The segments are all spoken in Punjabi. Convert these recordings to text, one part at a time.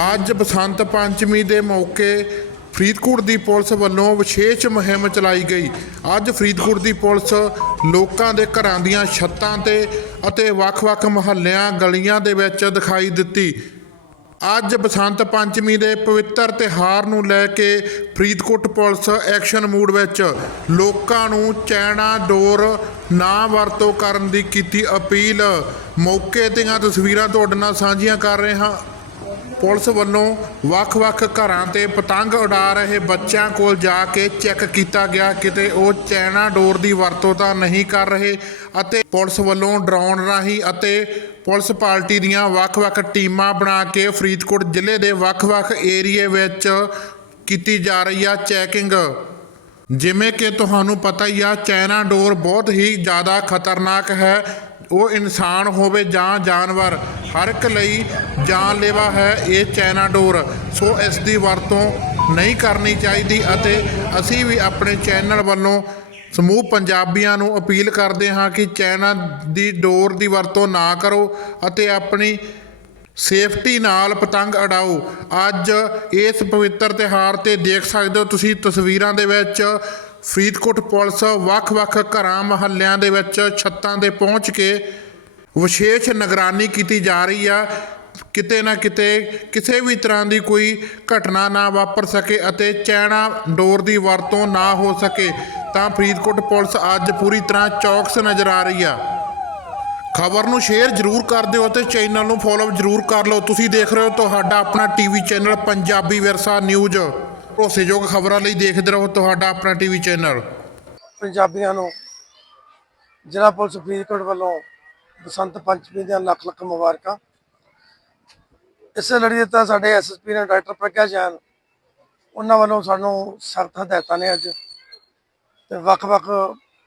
ਅੱਜ ਬਸੰਤ ਪੰਚਮੀ ਦੇ ਮੌਕੇ ਫਰੀਦਕੋਟ ਦੀ ਪੁਲਿਸ ਵੱਲੋਂ ਵਿਸ਼ੇਸ਼ ਮੁਹਿੰਮ ਚਲਾਈ ਗਈ। ਅੱਜ ਫਰੀਦਕੋਟ ਦੀ ਪੁਲਿਸ ਲੋਕਾਂ ਦੇ ਘਰਾਂ ਦੀਆਂ ਛੱਤਾਂ ਤੇ ਅਤੇ ਵੱਖ-ਵੱਖ ਮੁਹੱਲਿਆਂ ਗਲੀਆਂ ਦੇ ਵਿੱਚ ਦਿਖਾਈ ਦਿੱਤੀ। ਅੱਜ ਬਸੰਤ ਪੰਚਮੀ ਦੇ ਪਵਿੱਤਰ ਤਿਹਾਰ ਨੂੰ ਲੈ ਕੇ ਫਰੀਦਕੋਟ ਪੁਲਿਸ ਐਕਸ਼ਨ ਮੂਡ ਵਿੱਚ ਲੋਕਾਂ ਨੂੰ ਚੈਣਾ, ਡੋਰ ਨਾ ਵਰਤੋਂ ਕਰਨ ਦੀ ਕੀਤੀ ਅਪੀਲ। ਮੌਕੇ ਦੀਆਂ ਤਸਵੀਰਾਂ ਤੁਹਾਡੇ ਨਾਲ ਸਾਂਝੀਆਂ ਕਰ ਰਹੇ ਹਾਂ। ਪੁਲਿਸ ਵੱਲੋਂ ਵੱਖ-ਵੱਖ ਘਰਾਂ ਤੇ ਪਤੰਗ ਉਡਾ ਰਹੇ ਬੱਚਿਆਂ ਕੋਲ ਜਾ ਕੇ ਚੈੱਕ ਕੀਤਾ ਗਿਆ। ਕਿਤੇ ਉਹ ਚੈਨਾ ਡੋਰ ਦੀ ਵਰਤੋਂ ਤਾਂ ਨਹੀਂ ਕਰ ਰਹੇ ਅਤੇ ਪੁਲਿਸ ਵੱਲੋਂ ਡਰਾਉਣ ਰਾਹੀਂ ਅਤੇ ਪੁਲਿਸ ਪਾਰਟੀ ਦੀਆਂ ਵੱਖ-ਵੱਖ ਟੀਮਾਂ ਬਣਾ ਕੇ ਫਰੀਦਕੋਟ ਜ਼ਿਲ੍ਹੇ ਦੇ ਵੱਖ-ਵੱਖ ਏਰੀਏ ਵਿੱਚ ਕੀਤੀ ਜਾ ਰਹੀ ਆ ਚੈਕਿੰਗ। ਜਿਵੇਂ ਕਿ ਤੁਹਾਨੂੰ ਪਤਾ ਹੀ ਆ ਚਾਈਨਾ ਡੋਰ ਬਹੁਤ ਹੀ ਜ਼ਿਆਦਾ ਖਤਰਨਾਕ ਹੈ। ਉਹ ਇਨਸਾਨ ਹੋਵੇ ਜਾਂ ਜਾਨਵਰ, ਹਰ ਇੱਕ ਲਈ ਜਾਨਲੇਵਾ ਹੈ ਇਹ ਚਾਈਨਾ ਡੋਰ ਸੋ ਇਸ ਦੀ ਵਰਤੋਂ ਨਹੀਂ ਕਰਨੀ ਚਾਹੀਦੀ ਅਤੇ ਅਸੀਂ ਵੀ ਆਪਣੇ ਚੈਨਲ ਵੱਲੋਂ ਸਮੂਹ ਪੰਜਾਬੀਆਂ ਨੂੰ ਅਪੀਲ ਕਰਦੇ ਹਾਂ ਕਿ ਚੈਨਾ ਦੀ ਡੋਰ ਦੀ ਵਰਤੋਂ ਨਾ ਕਰੋ ਅਤੇ ਆਪਣੀ ਸੇਫਟੀ ਨਾਲ ਪਤੰਗ ਉਡਾਓ ਅੱਜ ਇਸ ਪਵਿੱਤਰ ਤਿਹਾਰ ਤੇ ਦੇਖ ਸਕਦੇ ਹੋ ਤੁਸੀਂ ਤਸਵੀਰਾਂ ਦੇ ਵਿੱਚ ਫਰੀਦਕੋਟ ਪੁਲਿਸ ਵੱਖ-ਵੱਖ ਘਰਾਂ, ਮਹੱਲਿਆਂ ਦੇ ਵਿੱਚ ਛੱਤਾਂ ਤੇ ਪਹੁੰਚ ਕੇ ਵਿਸ਼ੇਸ਼ ਨਿਗਰਾਨੀ ਕੀਤੀ ਜਾ ਰਹੀ ਆ। ਕਿਤੇ ਨਾ ਕਿਤੇ ਕਿਸੇ ਵੀ ਤਰ੍ਹਾਂ ਦੀ ਕੋਈ ਘਟਨਾ ਨਾ ਵਾਪਰ ਸਕੇ ਅਤੇ ਚੈਣਾ ਡੋਰ ਦੀ ਵਰਤੋਂ ਨਾ ਹੋ ਸਕੇ, ਤਾਂ ਫਰੀਦਕੋਟ ਪੁਲਿਸ ਅੱਜ ਪੂਰੀ ਤਰ੍ਹਾਂ ਚੌਕਸ ਨਜ਼ਰ ਆ ਰਹੀ ਆ। ਖਬਰ ਨੂੰ ਸ਼ੇਅਰ ਜ਼ਰੂਰ ਕਰ ਦਿਓ ਅਤੇ ਚੈਨਲ ਨੂੰ ਫੋਲੋ ਜ਼ਰੂਰ ਕਰ ਲਓ। ਤੁਸੀਂ ਦੇਖ ਰਹੇ ਹੋ ਤੁਹਾਡਾ ਆਪਣਾ ਟੀਵੀ ਚੈਨਲ ਪੰਜਾਬੀ ਵਿਰਸਾ ਨਿਊਜ਼। ਭਰੋਸੇਯੋਗ ਖਬਰਾਂ ਲਈ ਦੇਖਦੇ ਰਹੋ ਤੁਹਾਡਾ ਆਪਣਾ ਟੀਵੀ ਚੈਨਲ। ਪੰਜਾਬੀਆਂ ਨੂੰ ਜ਼ਿਲ੍ਹਾ ਪੁਲਿਸ ਫਰੀਦਕੋਟ ਵੱਲੋਂ ਬਸੰਤ ਪੰਚਮੀ ਦੀਆਂ ਲੱਖ ਲੱਖ ਮੁਬਾਰਕਾਂ। ਇਸੇ ਲੜੀ ਦੇ ਤਹਿਤ ਸਾਡੇ ਐਸਐਸਪੀ ਨੇ ਡਾਕਟਰ ਪ੍ਰਗਿਆ ਜੈਨ, ਉਹਨਾਂ ਵੱਲੋਂ ਸਾਨੂੰ ਸਖਤ ਹਦਾਇਤਾਂ ਨੇ ਅੱਜ। ਤੇ ਵੱਖ-ਵੱਖ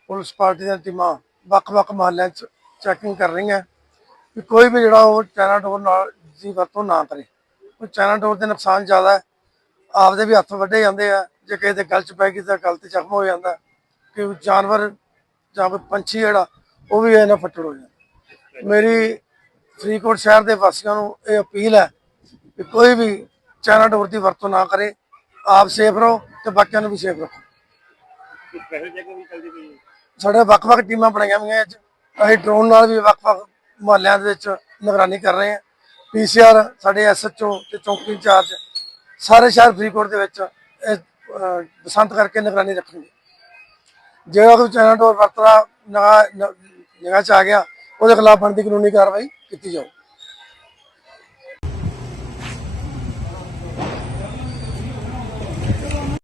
ਪੁਲਿਸ ਪਾਰਟੀ ਦੀਆਂ ਟੀਮਾਂ ਵੱਖ-ਵੱਖ ਮਹੱਲਿਆਂ 'ਚ ਚੈਕਿੰਗ ਕਰ ਰਹੀਆਂ ਕਿ ਕੋਈ ਵੀ ਜਿਹੜਾ ਉਹ ਚਾਈਨਾ ਡੋਰ ਨਾਲ ਦੀ ਵਰਤੋਂ ਨਾ ਕਰੇ। ਉਹ ਚਾਈਨਾ ਡੋਰ ਦੇ ਨੁਕਸਾਨ ਜ਼ਿਆਦਾ ਹੈ। ਆਪਦੇ ਵੀ ਹੱਥ ਵੱਢੇ ਜਾਂਦੇ ਆ ਜੇ ਕਿਸੇ ਦੇ ਗਲ 'ਚ ਪੈ ਗਈ ਤਾਂ ਗਲ ਤੇ ਜ਼ਖਮ ਹੋ ਜਾਂਦਾ। ਕਿ ਜਾਨਵਰ ਜਾਂ ਕੋਈ ਪੰਛੀ ਜਿਹੜਾ ਉਹ ਵੀ ਇਹਨਾਂ ਫੱਟੜ ਹੋ ਜਾਂਦਾ। ਮੇਰੀ ਫਰੀਦਕੋਟ ਸ਼ਹਿਰ ਦੇ ਵਾਸੀਆਂ ਨੂੰ ਇਹ ਅਪੀਲ ਹੈ ਕਿ ਕੋਈ ਵੀ ਚਾਈਨਾ ਡੋਰ ਦੀ ਵਰਤੋਂ ਨਾ ਕਰੇ ਆਪ ਸੇਫ ਰਹੋ ਤੇ ਬਾਕੀਆਂ ਨੂੰ ਵੀ ਸੇਫ ਰੱਖੋ। ਸਾਡੇ ਵੱਖ-ਵੱਖ ਟੀਮਾਂ ਬਣਾਈਆਂ ਹੋਈਆਂ ਅੱਜ। ਅਸੀਂ ਡਰੋਨ ਨਾਲ ਵੀ ਵੱਖ-ਵੱਖ ਮੁਹੱਲਿਆਂ ਦੇ ਵਿੱਚ ਨਿਗਰਾਨੀ ਕਰ ਰਹੇ ਹਾਂ। ਪੀਸੀਆਰ ਸਾਡੇ ਐਸਐਚਓ ਤੇ ਚੌਂਕੀ ਇੰਚਾਰਜ ਸਾਰੇ ਸ਼ਹਿਰ ਫਰੀਦਕੋਟ ਦੇ ਵਿੱਚ ਇਹ, ਬਸੰਤ ਕਰਕੇ ਨਿਗਰਾਨੀ ਰੱਖਣਗੇ। ਜਿਹੜਾ ਕੋਈ ਚਾਈਨਾ ਟੋਰ ਵਰਤਦਾ ਨਿਗਾਹ ਨਿਗਾਹ ਚ ਆ ਗਿਆ ਉਹਦੇ ਖਿਲਾਫ ਬਣਦੀ ਕਾਨੂੰਨੀ ਕਾਰਵਾਈ ਕੀਤੀ ਜਾਊ।